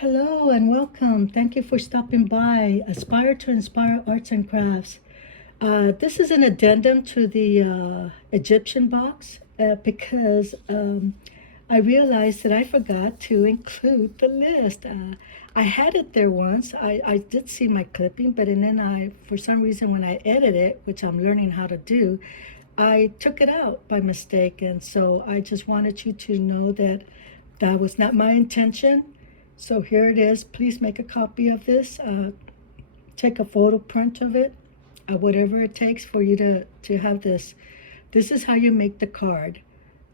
Hello and welcome. Thank you for stopping by. Aspire to Inspire Arts and Crafts. This is an addendum to the Egyptian box because I realized that I forgot to include the list. I had it there once. I did see my clipping, but and then for some reason, when I edit it, which I'm learning how to do, I took it out by mistake. And so I just wanted you to know that that was not my intention. So here it is. Please make a copy of this. Take a photo print of it, whatever it takes for you to have this. This is how you make the card,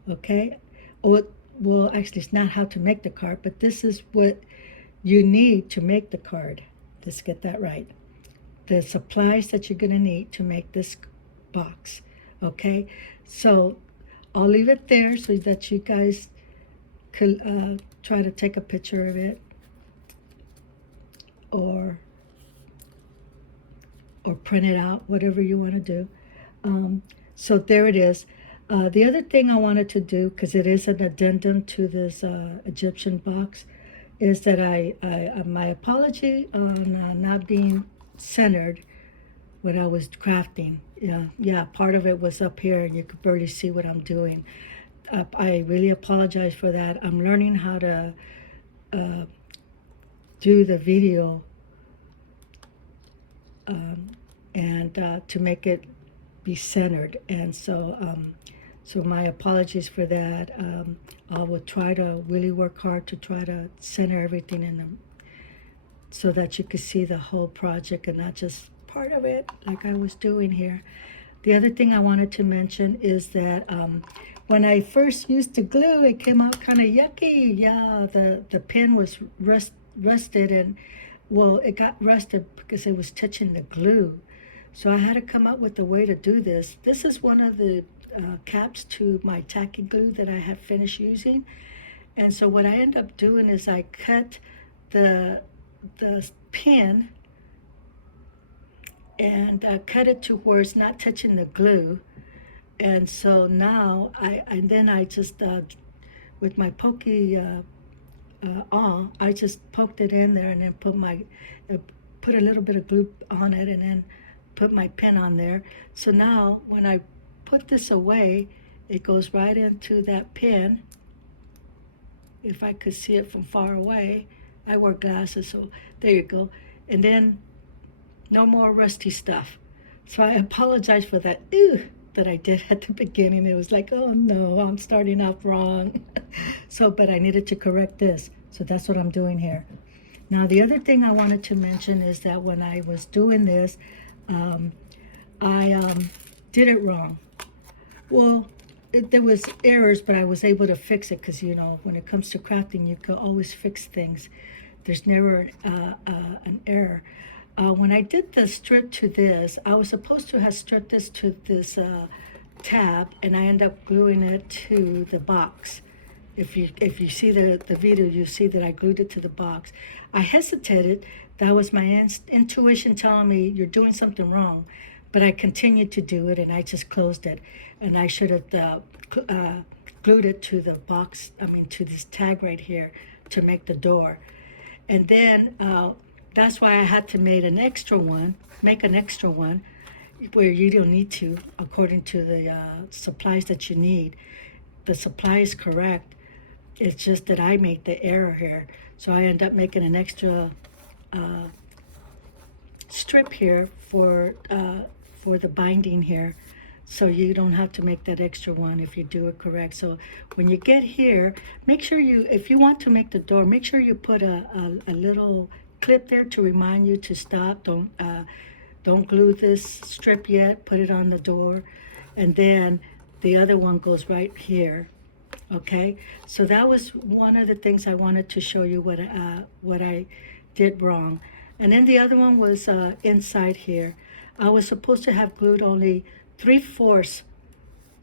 okay? Well, actually, it's not how to make the card, but this is what you need to make the card. Let's get that right. The supplies that you're going to need to make this box, okay? So I'll leave it there so that you guys could try to take a picture of it or print it out, whatever you want to do. So there it is. The other thing I wanted to do, because it is an addendum to this Egyptian box, is that my apology on not being centered when I was crafting. Yeah, part of it was up here and you could barely see what I'm doing. I really apologize for that. I'm learning how to do the video and to make it be centered. And so my apologies for that. I will try to really work hard to try to center everything in them so that you could see the whole project and not just part of it like I was doing here. The other thing I wanted to mention is that when I first used the glue, it came out kind of yucky. Yeah, the pen was rusted and, well, it got rusted because it was touching the glue. So I had to come up with a way to do this. This is one of the caps to my tacky glue that I had finished using. And so what I end up doing is I cut the pen and cut it to where it's not touching the glue. And so now I just with my pokey awl, I just poked it in there and then put a little bit of glue on it and then put my pen on there. So now when I put this away, it goes right into that pen. If I could see it from far away, I wear glasses, so there you go. And then no more rusty stuff. So I apologize for that that I did at the beginning. It was like, oh no, I'm starting off wrong. But I needed to correct this. So that's what I'm doing here. Now, the other thing I wanted to mention is that when I was doing this, I did it wrong. Well, there was errors, but I was able to fix it because, when it comes to crafting, you can always fix things. There's never an error. When I did the strip to this, I was supposed to have stripped this to this tab, and I ended up gluing it to the box. If you see the video, you see that I glued it to the box. I hesitated. That was my intuition telling me you're doing something wrong. But I continued to do it, and I just closed it. And I should have glued it to the box, to this tag right here to make the door. And then that's why I had to make an extra one where you don't need to, according to the supplies that you need. The supply is correct. It's just that I made the error here. So I end up making an extra strip here for the binding here. So you don't have to make that extra one if you do it correct. So when you get here, make sure if you want to make the door, make sure you put a little clip there to remind you to stop. Don't glue this strip yet. Put it on the door. And then the other one goes right here. Okay, so that was one of the things I wanted to show you what I did wrong. And then the other one was inside here. I was supposed to have glued only 3/4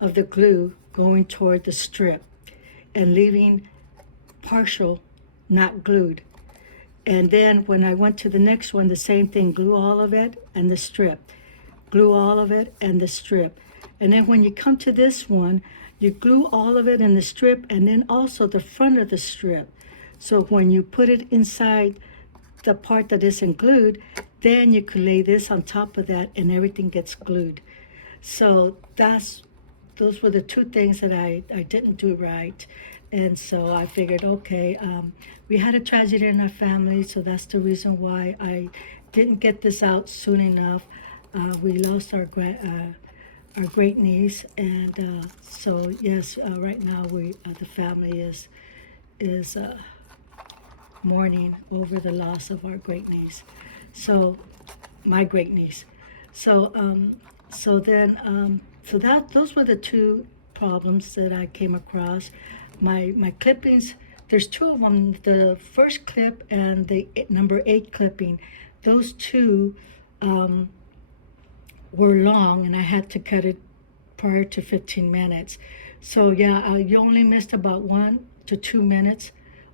of the glue going toward the strip and leaving partial not glued. And then when I went to the next one, the same thing, glue all of it and the strip. Glue all of it and the strip. And then when you come to this one, you glue all of it in the strip and then also the front of the strip. So when you put it inside the part that isn't glued, then you can lay this on top of that and everything gets glued. So those were the two things that I didn't do right. And so I figured, okay, we had a tragedy in our family, so that's the reason why I didn't get this out soon enough. We lost our great niece, and so yes, right now the family is mourning over the loss of our great niece. So my great niece. So so that those were the two problems that I came across. My clippings. There's two of them. The first clip and the number 8 clipping. Those two were long, and I had to cut it prior to 15 minutes. So yeah, you only missed about 1 to 2 minutes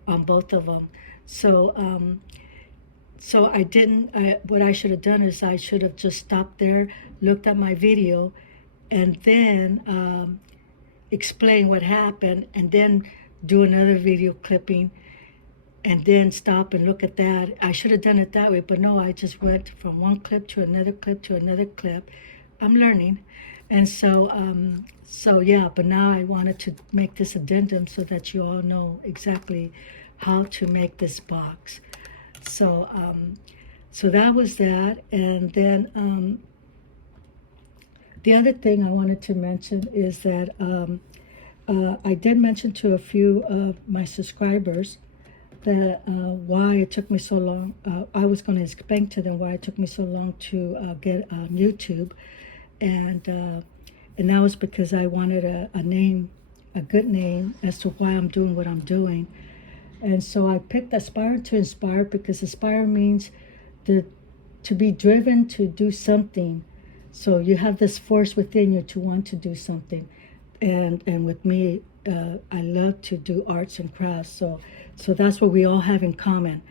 on both of them. So so I didn't. What I should have done is I should have just stopped there, looked at my video, and then explain what happened, and then do another video clipping, and then stop and look at that. I should have done it that way, but no, I just went from one clip to another clip to another clip. I'm learning. And so, so yeah, but now I wanted to make this addendum so that you all know exactly how to make this box. So, so that was that. And then the other thing I wanted to mention is that I did mention to a few of my subscribers that why it took me so long. I was going to explain to them why it took me so long to get on YouTube, and that was because I wanted a name, a good name as to why I'm doing what I'm doing. And so I picked Aspire to Inspire because Aspire means to be driven to do something. So you have this force within you to want to do something. And with me, I love to do arts and crafts. So that's what we all have in common.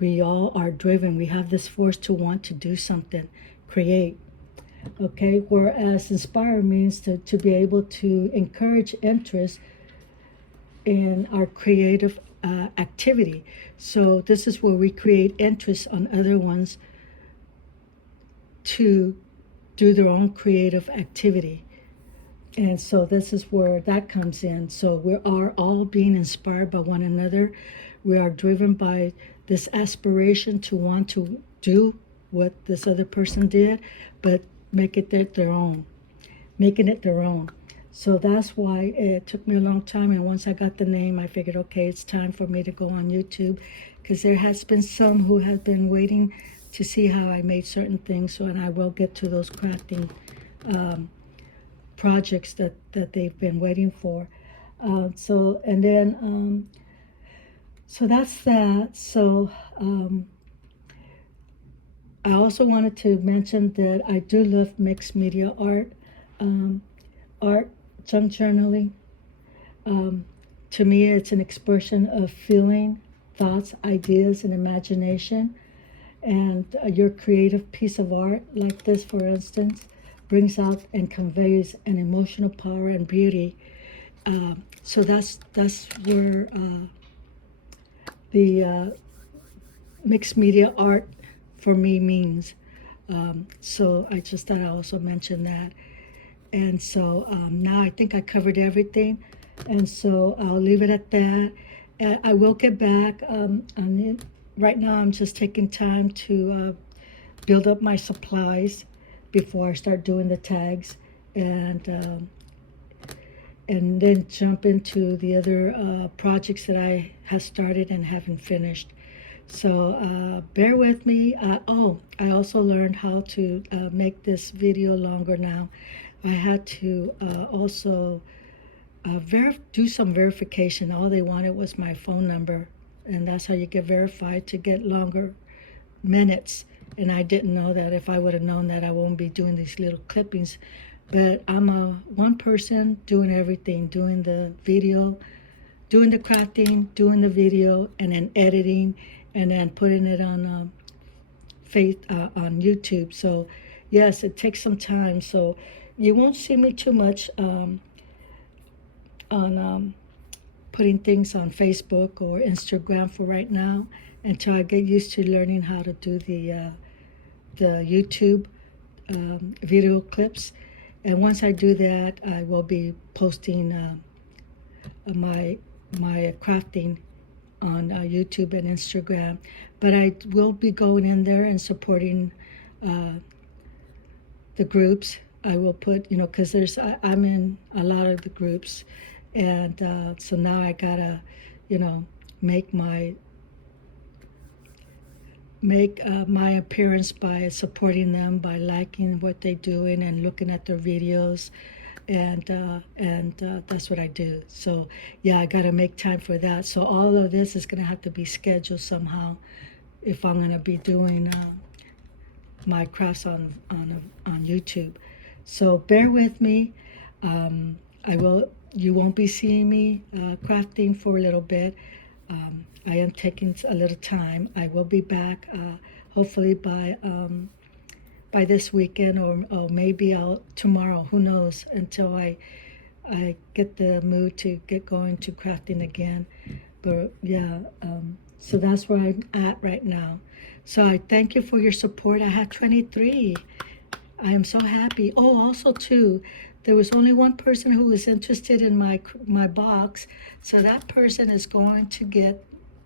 We all are driven. We have this force to want to do something, create. Okay, whereas Inspire means to be able to encourage interest in our creative activity. So this is where we create interest on other ones to do their own creative activity. And so this is where that comes in. So we are all being inspired by one another. We are driven by this aspiration to want to do what this other person did, but make it their own, making it their own. So that's why it took me a long time. And once I got the name, I figured, okay, it's time for me to go on YouTube, because there has been some who have been waiting to see how I made certain things. So, and I will get to those crafting projects that they've been waiting for. So, and then, so that's that. So, I also wanted to mention that I do love mixed media art, junk journaling. To me, it's an expression of feeling, thoughts, ideas, and imagination. And your creative piece of art, like this, for instance, brings out and conveys an emotional power and beauty. So that's where the mixed media art for me means. So I just thought I also mention that. And so now I think I covered everything. And so I'll leave it at that. I will get back on it. Right now I'm just taking time to build up my supplies before I start doing the tags, and then jump into the other projects that I have started and haven't finished. So bear with me. I also learned how to make this video longer now. I had to also do some verification. All they wanted was my phone number, and that's how you get verified to get longer minutes. And I didn't know that. If I would have known that, I won't be doing these little clippings. But I'm one person doing everything, doing the video, doing the crafting, doing the video, and then editing, and then putting it on on YouTube. So yes, it takes some time. So you won't see me too much on putting things on Facebook or Instagram for right now until I get used to learning how to do the YouTube video clips. And once I do that, I will be posting my crafting on YouTube and Instagram. But I will be going in there and supporting the groups. I will put, because I'm in a lot of the groups, and so now I gotta, make my appearance by supporting them, by liking what they're doing and looking at their videos, and that's what I do. So yeah, I got to make time for that. So all of this is going to have to be scheduled somehow if I'm going to be doing my crafts on YouTube. So bear with me. You won't be seeing me crafting for a little bit. I am taking a little time. I will be back hopefully by this weekend, or maybe tomorrow. Who knows? Until I get the mood to get going to crafting again. But yeah, so that's where I'm at right now. So I thank you for your support. I had 23. I am so happy. Oh, also too, there was only one person who was interested in my box, so that person is going to get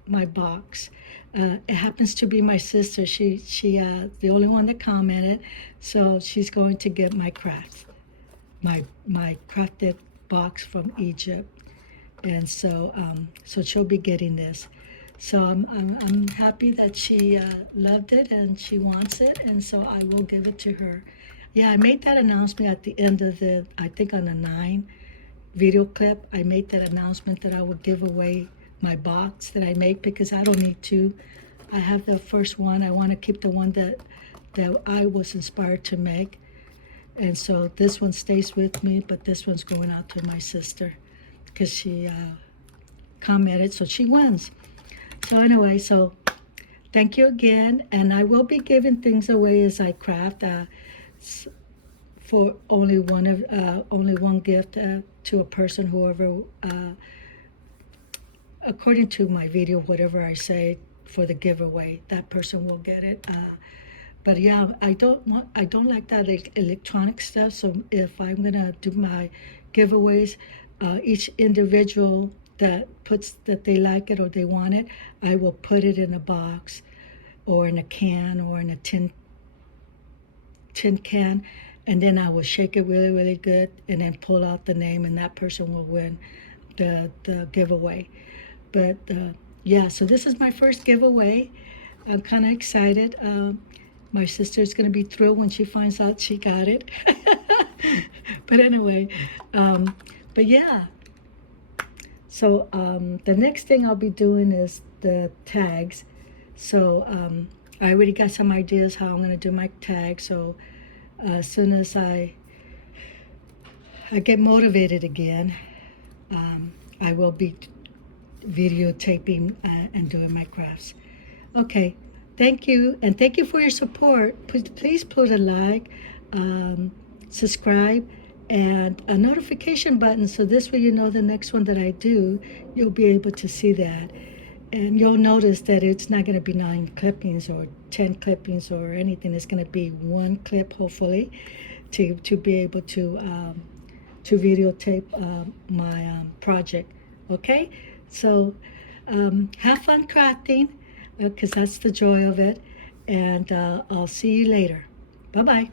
my box. It happens to be my sister. She the only one that commented, so she's going to get my crafts, my crafted box from Egypt, and so she'll be getting this. So I'm happy that she loved it and she wants it, and so I will give it to her. Yeah, I made that announcement at the end of I think on the 9 video clip, I made that announcement that I would give away my box that I make because I don't need to. I have the first one. I want to keep the one that I was inspired to make. And so this one stays with me, but this one's going out to my sister because she commented, so she wins. So anyway, so thank you again, and I will be giving things away as I craft for only one gift to a person, whoever, according to my video, whatever I say for the giveaway, that person will get it. But yeah, I don't like that electronic stuff. So if I'm gonna do my giveaways, each individual that puts that they like it or they want it, I will put it in a box or in a can or in a tin can, and then I will shake it really, really good and then pull out the name, and that person will win the giveaway. But yeah, so this is my first giveaway. I'm kind of excited. My sister's going to be thrilled when she finds out she got it. But anyway, but yeah. So the next thing I'll be doing is the tags. So I already got some ideas how I'm going to do my tags. So as soon as I get motivated again, I will be videotaping and doing my crafts. Okay, thank you, and thank you for your support. Please put a like, subscribe, and a notification button, so this way you know the next one that I do, you'll be able to see that. And you'll notice that it's not going to be 9 clippings or 10 clippings or anything. It's going to be one clip, hopefully, to be able to videotape my project. Okay, so have fun crafting, because that's the joy of it, and I'll see you later. Bye-bye.